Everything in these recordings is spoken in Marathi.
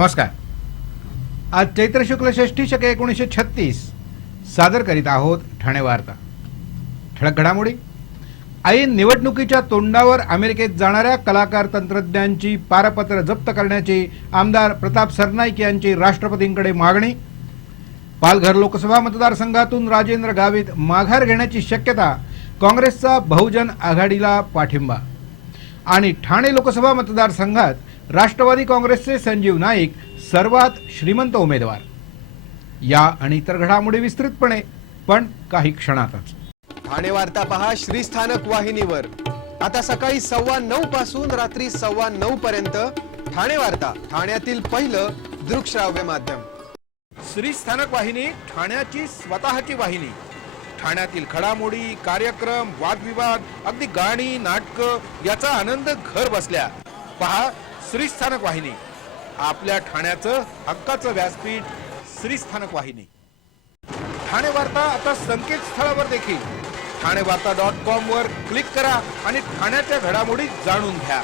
नमस्कार. आज चैत्र शुक्ल षष्ठी शके एकोणीसशे छत्तीस. सादर करीत आहोत ठाणे वार्ता. ठळक घडामोडी. ऐन निवडणुकीच्या तोंडावर अमेरिकेत जाणाऱ्या कलाकार तंत्रज्ञांची पारपत्र जप्त करण्याची आमदार प्रताप सरनाईक यांची राष्ट्रपतींकडे मागणी. पालघर लोकसभा मतदारसंघातून राजेंद्र गावित माघार घेण्याची शक्यता काँग्रेसचा बहुजन आघाडीला पाठिंबा. आणि ठाणे लोकसभा मतदारसंघात राष्ट्रवादी काँग्रेसचे संजीव नाईक सर्वात श्रीमंत उमेदवार. या आणि इतर घडामोडी विस्तृतपणे पण काही क्षणातच. ठाणे वार्ता पहा श्रीस्थानक वाहिनीवर. आता सकाळी सव्वा नऊ पासून रात्री सव्वा नऊ पर्यंत ठाणे वार्ता ठाण्यातील पहिलं दृकश्राव्य माध्यम. श्री स्थानक वाहिनी ठाण्याची स्वतःची वाहिनी. ठाण्यातील घडामोडी कार्यक्रम वादविवाद अगदी गाणी नाटकं याचा आनंद घर बसल्या. पहा श्री स्थानक वाहिनी. आपल्या ठाण्याचं हक्काचं व्यासपीठ श्री स्थानक वाहिनी. ठाणे वार्ता आता संकेतस्थळावर देखील. ठाणे वार्ता डॉट कॉम वर क्लिक करा आणि ठाण्याच्या घडामोडी जाणून घ्या.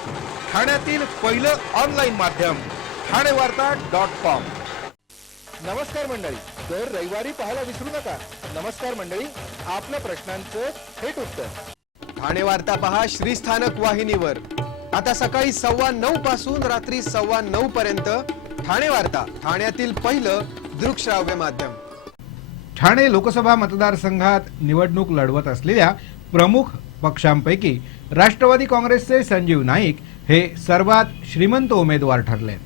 ठाण्यातील पहिलं ऑनलाईन माध्यम ठाणे वार्ता डॉट कॉम नमस्कार मंडळी. दर रविवारी पाहायला विसरू नका. नमस्कार मंडळी आपल्या प्रश्नांचं थेट उत्तर. ठाणे वार्ता पहा श्रीस्थानक वाहिनीवर. आता सकाळी सव्वा नऊ पासून रात्री सव्वा नऊ पर्यंत ठाणे वार्ता ठाण्यातील पहिलं दृकश्राव्य माध्यम. ठाणे लोकसभा मतदारसंघात निवडणूक लढवत असलेल्या प्रमुख पक्षांपैकी राष्ट्रवादी काँग्रेसचे संजीव नाईक हे सर्वात श्रीमंत उमेदवार ठरले.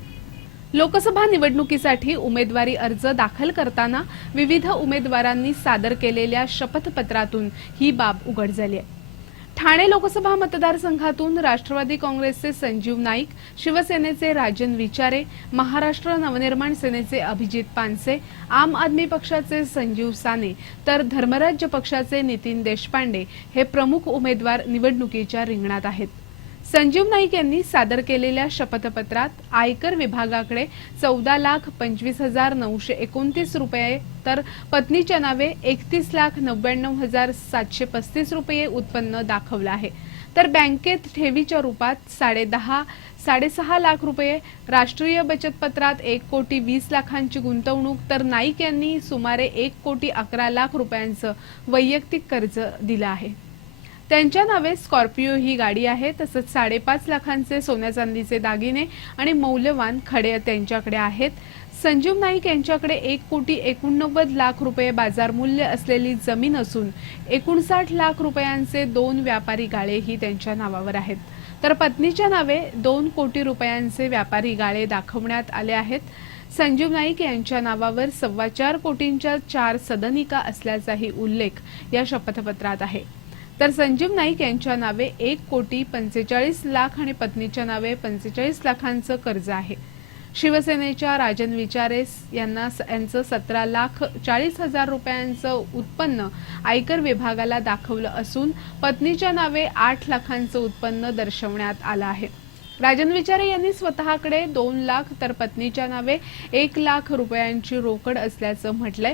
लोकसभा निवडणुकीसाठी उमेदवारी अर्ज दाखल करताना विविध उमेदवारांनी सादर केलेल्या शपथपत्रातून ही बाब उघड झाली आहे. ठाणे लोकसभा मतदारसंघातून राष्ट्रवादी काँग्रेसचे संजीव नाईक शिवसेनेचे राजन विचारे महाराष्ट्र नवनिर्माण सेनेचे अभिजित पानसे आम आदमी पक्षाचे संजीव साने तर धर्मराज्य पक्षाचे नितीन देशपांडे हे प्रमुख उमेदवार निवडणुकीच्या रिंगणात आहेत. संजीव नाईक यांनी सादर केलेल्या शपथपत्रात आयकर विभागाकडे चौदा लाख पंचवीस हजार नऊशे एकोणतीस रुपये तर पत्नीच्या नावे एकतीस लाख नव्याण्णव हजार सातशे पस्तीस रुपये उत्पन्न दाखवलं आहे. तर बँकेत ठेवीच्या रूपात साडेदहा साडेसहा लाख रुपये राष्ट्रीय बचत पत्रात एक कोटी वीस लाखांची गुंतवणूक तर नाईक यांनी सुमारे एक कोटी अकरा लाख रुपयांचं वैयक्तिक कर्ज दिलं आहे. त्यांच्या नावे स्कॉर्पिओ ही गाडी आहे तसंच साडेपाच लाखांचे सोन्या चांदीचे दागिने आणि मौल्यवान खडे त्यांच्याकडे आहेत. संजीव नाईक यांच्याकडे एक कोटी एकोणनव्वद लाख रुपये बाजार मूल्य असलेली जमीन असून एकोणसाठ लाख रुपयांचे दोन व्यापारी गाळे ही त्यांच्या नावावर आहेत. तर पत्नीच्या नावे दोन कोटी रुपयांचे व्यापारी गाळे दाखवण्यात आले आहेत. संजीव नाईक यांच्या नावावर सव्वा चार कोटींच्या चार सदनिका असल्याचाही उल्लेख या शपथपत्रात आहे. तर संजीव नाईक यांच्या नावे एक कोटी पंचेचाळीस लाख आणि पत्नीच्या नावे पंचेचाळीस लाखांचं कर्ज आहे. शिवसेनेच्या राजन विचारे यांना यांचं सतरा लाख चाळीस हजार रुपयांचं उत्पन्न आयकर विभागाला दाखवलं असून पत्नीच्या नावे आठ लाखांचं उत्पन्न दर्शवण्यात आलं आहे. राजन विचारे यांनी स्वतःकडे दोन लाख तर पत्नीच्या नावे एक लाख रुपयांची रोकड असल्याचं म्हटलंय.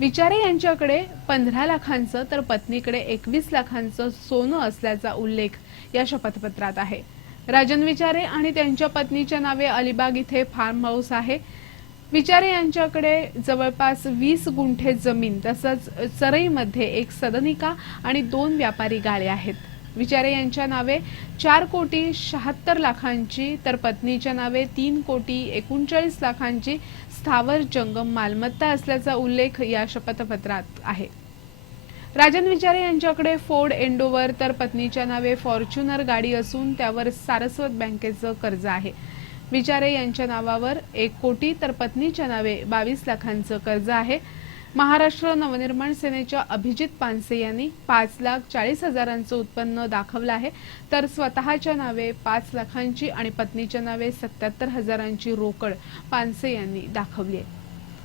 विचारे यांच्याकडे पंधरा लाखांचं तर पत्नीकडे एकवीस लाखांचं सोनं असल्याचा उल्लेख या शपथपत्रात आहे. राजन विचारे आणि त्यांच्या पत्नीच्या नावे अलिबाग इथे फार्म हाऊस आहे. विचारे यांच्याकडे जवळपास वीस गुंठे जमीन तसंच चरईमध्ये एक सदनिका आणि दोन व्यापारी गाळे आहेत. विचारे यांच्या नावे चार कोटी शहात्तर लाखांची तर पत्नीच्या नावे तीन कोटी एकोणचाळीस लाखांची स्थावर जंगम मालमत्ता असल्याचा उल्लेख या शपथपत्रात आहे. राजन विचारे यांच्याकडे फोर्ड एंडोवर तर पत्नीच्या नावे फॉर्च्युनर गाडी असून त्यावर सारस्वत बँकेचं कर्ज आहे. विचारे यांच्या नावावर एक कोटी तर पत्नीच्या नावे बावीस लाखांचं कर्ज आहे. महाराष्ट्र नवनिर्माण सेनेच्या अभिजित पानसे यांनी पाच लाख चाळीस हजारांचं उत्पन्न दाखवलं आहे. तर स्वतःच्या नावे पाच लाखांची आणि पत्नीच्या नावे सत्याहत्तर हजारांची रोकड पानसे यांनी दाखवली आहे.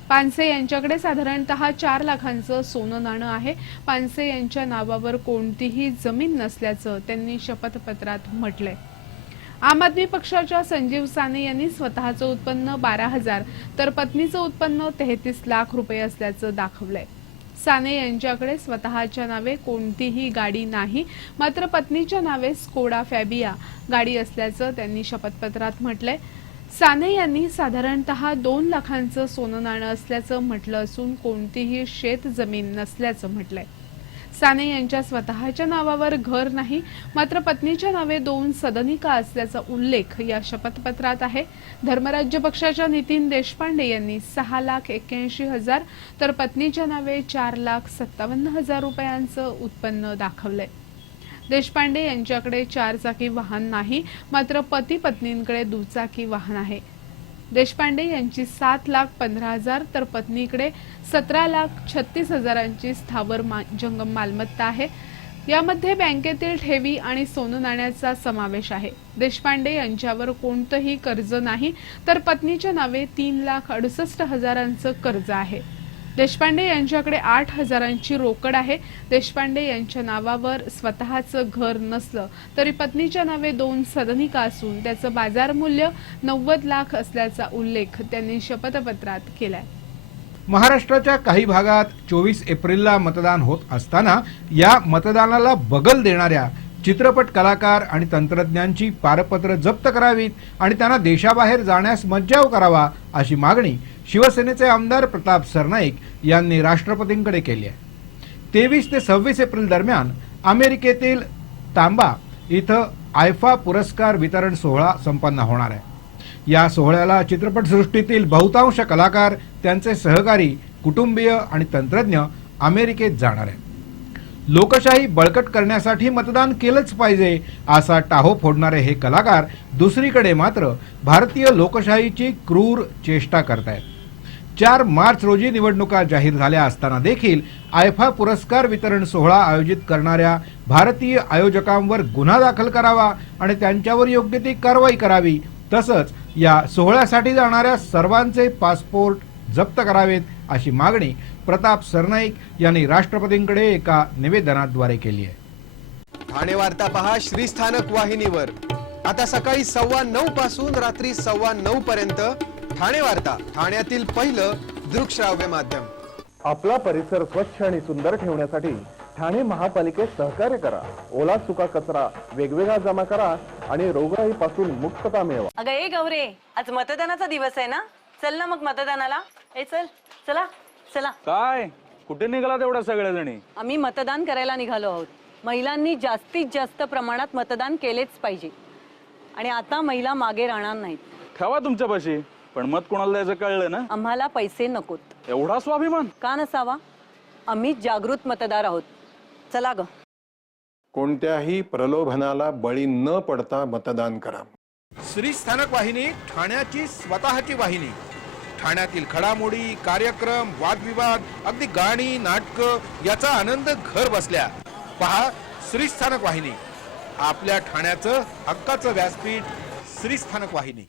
पानसे यांच्याकडे साधारणतः चार लाखांचं सोनं नाणं आहे. पानसे यांच्या नावावर कोणतीही जमीन नसल्याचं त्यांनी शपथपत्रात म्हटलंय. आम आदमी पक्षाच्या संजीव साने यांनी स्वतःचं उत्पन्न बारा हजार तर पत्नीचं उत्पन्न तेहतीस लाख रुपये असल्याचं दाखवलंय. साने यांच्याकडे स्वतःच्या नावे कोणतीही गाडी नाही मात्र पत्नीच्या नावे स्कोडा फॅबिया गाडी असल्याचं त्यांनी शपथपत्रात म्हटलंय. साने यांनी साधारणतः दोन लाखांचं सोनं नाणं असल्याचं म्हटलं असून कोणतीही शेत जमीन नसल्याचं म्हटलंय. साने यांच्या स्वतःच्या नावावर घर नाही मात्र पत्नीच्या नावे दोन सदनिका असल्याचा उल्लेख या शपथपत्रात आहे. धर्मराज्य पक्षाच्या नितीन देशपांडे यांनी सहा लाख एक्क्याऐंशी हजार तर पत्नीच्या नावे चार लाख सत्तावन्न हजार रुपयांचं उत्पन्न दाखवलंय. देशपांडे यांच्याकडे चार चाकी वाहन नाही मात्र पती पत्नींकडे दुचाकी वाहन आहे. देशपांडे यांची सात लाख पंधरा हजार तर पत्नीकडे सतरा लाख छत्तीस हजारांची स्थावर मा- जंगम मालमत्ता आहे. यामध्ये बँकेतील ठेवी आणि सोनं नाण्याचा समावेश आहे. देशपांडे यांच्यावर कोणतंही कर्ज नाही तर पत्नीच्या नावे तीन लाख अडुसष्ट हजारांचं कर्ज आहे. देशपांडे यांच्याकडे आठ हजारांची रोकड आहे. देशपांडे यांच्या नावावर स्वतःचं घर नसलं तरी पत्नीच्या नावे दोन सदनिका असून त्याचं बाजार मूल्य नव्वद लाख असल्याचा उल्लेख त्यांनी शपथपत्रात केलाय. महाराष्ट्राच्या काही भागात चोवीस एप्रिलला मतदान होत असताना या मतदानाला बगल देणाऱ्या चित्रपट कलाकार आणि तंत्रज्ञांची पारपत्र जप्त करावीत आणि त्यांना देशाबाहेर जाण्यास मज्जाव करावा अशी मागणी शिवसेनेचे आमदार प्रताप सरनाईक यांनी राष्ट्रपतींकडे केली आहे. तेवीस ते सव्वीस एप्रिल दरम्यान अमेरिकेतील तांबा इथं आयफा पुरस्कार वितरण सोहळा संपन्न होणार आहे. या सोहळ्याला चित्रपटसृष्टीतील बहुतांश कलाकार त्यांचे सहकारी कुटुंबीय आणि तंत्रज्ञ अमेरिकेत जाणार आहे लोकशाही बळकट करण्यासाठी मतदान केलंच पाहिजे असा टाहो फोडणारे हे कलाकार दुसरीकडे मात्र भारतीय लोकशाहीची क्रूर चेष्टा करतायत. चार मार्च रोजी निवडणुका जाहीर झाल्या असताना देखील आयफा पुरस्कार वितरण सोहळा आयोजित करणाऱ्या भारतीय आयोजकांवर गुन्हा दाखल करावा आणि त्यांच्यावर योग्य ती कारवाई करावी तसंच या सोहळ्यासाठी जाणाऱ्या सर्वांचे पासपोर्ट जप्त करावेत अशी मागणी प्रताप सरनाईक यांनी राष्ट्रपतींकडे एका निवेदनाद्वारे केली आहे. ठाणे वार्ता पहा श्रीस्थानक वाहिनीवर. आता सकाळी सव्वा नऊ पासून रात्री सव्वा नऊ पर्यंत ठाणे वार्ता ठाण्यातील पहिलं दृकश्राव्य माध्यम. आपला परिसर स्वच्छ आणि सुंदर ठेवण्यासाठी ठाणे महापालिकेत सहकार्य करा. ओला सुका कचरा वेगवेगळा जमा करा आणि रोगराईपासून मुक्तता मिळवा. अगं ए गौरे आज मतदानाचा दिवस आहे ना? चल ना मग मतदानाला. ए चल चला चला. काय? कुठे निघाला तेवढ्या सगळ्या जणी आम्ही मतदान करायला निघालो आहोत. महिलांनी जास्तीत जास्त प्रमाणात मतदान केलेच पाहिजे. आणि आता महिला मागे राहणार नाहीत. ठेवा तुमच्यापाशी. पण मत कोणाला द्यायचं कळलं ना? आम्हाला पैसे नकोत. एवढा स्वाभिमान? का नसावा? आम्ही जागृत मतदार आहोत. चला ग. कोणत्याही प्रलोभनाला बळी न पडता मतदान करा. श्री स्थानक वाहिनी ठाण्याची स्वतःची वाहिनी. ठाण्यातील घडामोडी कार्यक्रम वादविवाद अगदी गाणी नाटकं याचा आनंद घर बसल्या. पहा श्री स्थानक वाहिनी. आपल्या ठाण्याचं हक्काचं व्यासपीठ श्री स्थानक वाहिनी.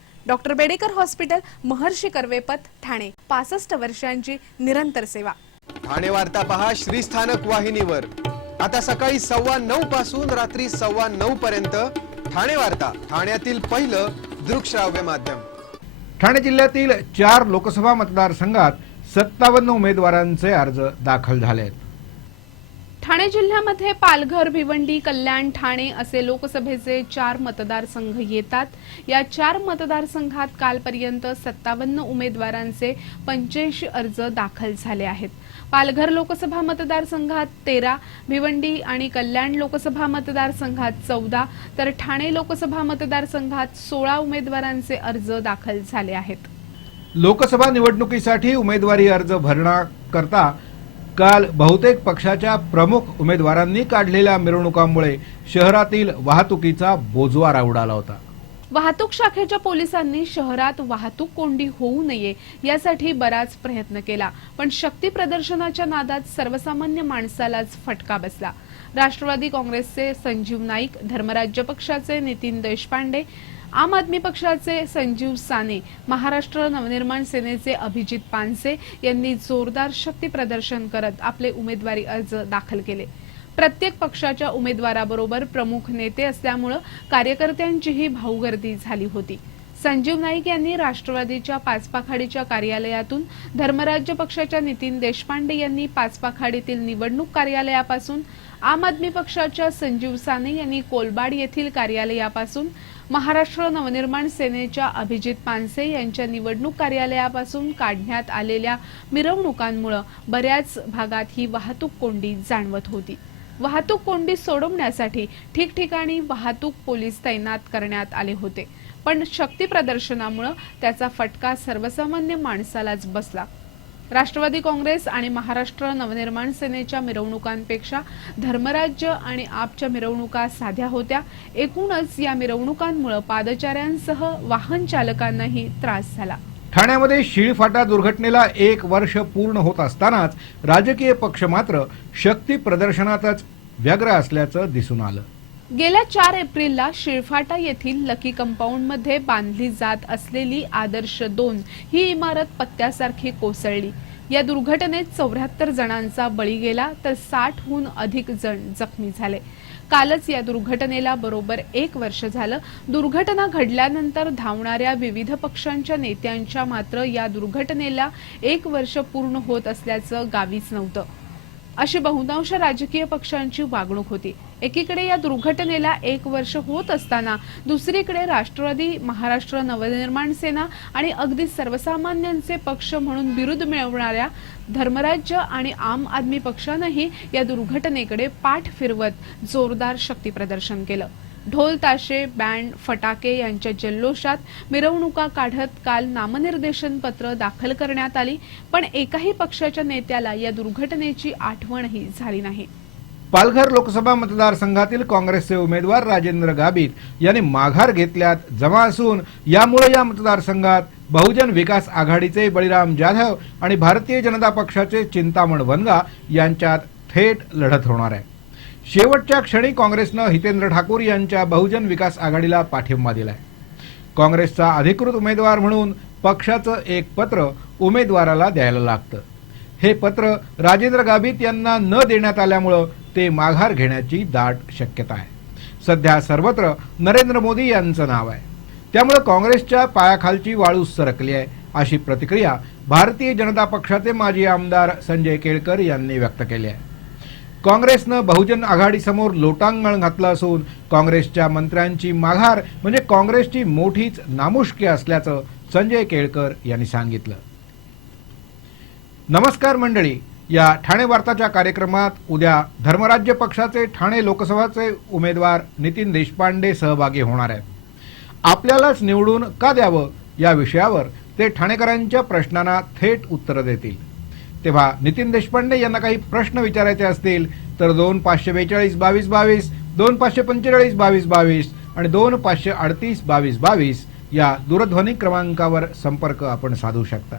Doctor Bedekar hospital Maharshi Karvepath Thane. पासष्ट वर्षांची निरंतर सेवा. ठाणे वार्ता पहा श्रीस्थानक वाहिनीवर. आता सकाळी सव्वा नऊ पासून रात्री सव्वा नऊ पर्यंत ठाणे वार्ता ठाण्यातील पहिलं दृकश्राव्य माध्यम. ठाणे जिल्ह्यातील चार लोकसभा मतदारसंघात सत्तावन्न उमेदवारांचे अर्ज दाखल झाले आहेत ठाणे जिल्ह्यामध्ये पालघर भिवंडी कल्याण ठाणे असे लोकसभेचे चार मतदारसंघ येतात. या चार मतदारसंघात कालपर्यंत सत्तावन्न उमेदवारांचे पंच्याऐंशी अर्ज दाखल झाले आहेत. पालघर लोकसभा मतदारसंघात तेरा भिवंडी आणि कल्याण लोकसभा मतदारसंघात चौदा तर ठाणे लोकसभा मतदारसंघात सोळा उमेदवारांचे अर्ज दाखल झाले आहेत. लोकसभा निवडणुकीसाठी उमेदवारी अर्ज भरण्याकरता काल बहुतेक पक्षाच्या प्रमुख उमेदवारांनी काढलेल्या मिरवणुकांमुळे शहरातील वाहतुकीचा बोजवारा उडाला होता. वाहतूक शाखेच्या पोलिसांनी शहरात वाहतूक कोंडी होऊ नये यासाठी बराच प्रयत्न केला पण शक्ती प्रदर्शनाच्या नादात सर्वसामान्य माणसालाच फटका बसला. राष्ट्रवादी काँग्रेसचे संजीव नाईक धर्मराज्य पक्षाचे नितीन देशपांडे आम आदमी पक्षाचे संजीव साने महाराष्ट्र नवनिर्माण सेनेचे अभिजित पानसे यांनी जोरदार शक्ती प्रदर्शन करत आपले उमेदवारी अर्ज दाखल केले. प्रत्येक पक्षाच्या उमेदवाराबरोबर प्रमुख नेते असल्यामुळं कार्यकर्त्यांचीही भाऊगर्दी झाली होती. संजीव नाईक यांनी राष्ट्रवादीच्या पाचपाखाडीच्या कार्यालयातून धर्मराज्य पक्षाच्या नितीन देशपांडे यांनी पाचपाखाडीतील निवडणूक कार्यालयापासून आम आदमी पक्षाच्या संजीव साने यांनी कोलबाड येथील कार्यालयापासून महाराष्ट्र नवनिर्माण सेनेच्या अभिजित पानसे यांच्या निवडणूक कार्यालयापासून काढण्यात आलेल्या मिरवणुकांमुळे बऱ्याच भागात ही वाहतूक कोंडी जाणवत होती. वाहतूक कोंडी सोडवण्यासाठी ठिकठिकाणी वाहतूक पोलीस तैनात करण्यात आले होते. पण शक्ती प्रदर्शनामुळे त्याचा फटका सर्वसामान्य माणसालाच बसला. राष्ट्रवादी काँग्रेस आणि महाराष्ट्र नवनिर्माण सेनेच्या मिरवणुकांपेक्षा धर्मराज्य आणि आपच्या मिरवणुका साध्या होत्या. एकूणच या मिरवणुकांमुळे पादचाऱ्यांसह वाहन चालकांनाही त्रास झाला. ठाण्यामध्ये शिळफाटा दुर्घटनेला एक वर्ष पूर्ण होत असतानाच राजकीय पक्ष मात्र शक्ती प्रदर्शनातच व्यग्र असल्याचं दिसून आलं. गेल्या चार एप्रिलला शिरफाटा येथील लकी कंपाऊंडमध्ये बांधली जात असलेली आदर्श दोन ही इमारत पत्त्यासारखी कोसळली. या दुर्घटनेत चौऱ्याहत्तर जणांचा बळी गेला तर साठहून अधिक जण जखमी झाले. कालच या दुर्घटनेला बरोबर एक वर्ष झालं. दुर्घटना घडल्यानंतर धावणाऱ्या विविध पक्षांच्या नेत्यांच्या मात्र या दुर्घटनेला एक वर्ष पूर्ण होत असल्याचं गावीच नव्हतं. अशी बहुतांश राजकीय पक्षांची वागणूक होती. एकीकडे या दुर्घटनेला एक वर्ष होत असताना दुसरीकडे राष्ट्रवादी महाराष्ट्र नवनिर्माण सेना आणि अगदी सर्वसामान्यांचे पक्ष म्हणून विरुद्ध मिळवणाऱ्या धर्मराज्य आणि आम आदमी पक्षानंही या दुर्घटनेकडे पाठ फिरवत जोरदार शक्ती प्रदर्शन केलं. ढोल ताशे बँड फटाके यांच्या जल्लोषात मिरवणुका काढत काल नामनिर्देशन पत्र दाखल करण्यात आली पण एकाही पक्षाच्या नेत्याला या दुर्घटनेची आठवणही झाली नाही. पालघर लोकसभा मतदारसंघातील काँग्रेसचे उमेदवार राजेंद्र गाबित यांनी माघार घेतल्यात. जमा असून यामुळे या मतदारसंघात बहुजन विकास आघाडीचे बळीराम जाधव आणि भारतीय जनता पक्षाचे चिंतामण वनगा यांच्यात थेट लढत होणार आहे. शेवटच्या क्षणी काँग्रेसनं हितेंद्र ठाकूर यांच्या बहुजन विकास आघाडीला पाठिंबा दिलाय. काँग्रेसचा अधिकृत उमेदवार म्हणून पक्षाचं एक पत्र उमेदवाराला द्यायला लागतं. हे पत्र राजेंद्र गाबित यांना न देण्यात आल्यामुळं ते माघार घेण्याची दाट शक्यता आहे. सध्या सर्वत्र नरेंद्र मोदी यांचं नाव आहे. त्यामुळे काँग्रेसच्या पायाखालची वाळू सरकली आहे अशी प्रतिक्रिया भारतीय जनता पक्षाचे माजी आमदार संजय केळकर यांनी व्यक्त केली आहे. काँग्रेसनं बहुजन आघाडीसमोर लोटांगण घातलं असून काँग्रेसच्या मंत्र्यांची माघार म्हणजे काँग्रेसची मोठीच नामुष्की असल्याचं संजय केळकर यांनी सांगितलं. नमस्कार मंडळी या ठाणे वार्ताच्या कार्यक्रमात उद्या धर्मराज्य पक्षाचे ठाणे लोकसभाचे उमेदवार नितीन देशपांडे सहभागी होणार आहेत. आपल्यालाच निवडून का द्यावं या विषयावर ते ठाणेकरांच्या प्रश्नांना थेट उत्तरं देतील. तेव्हा नितीन देशपांडे यांना काही प्रश्न विचारायचे असतील तर दोन पाचशे बेचाळीस बावीस बावीस दोन पाचशे पंचेचाळीस बावीस बावीस आणि दोन पाचशे अडतीस बावीस बावीस या दूरध्वनी क्रमांकावर संपर्क आपण साधू शकता.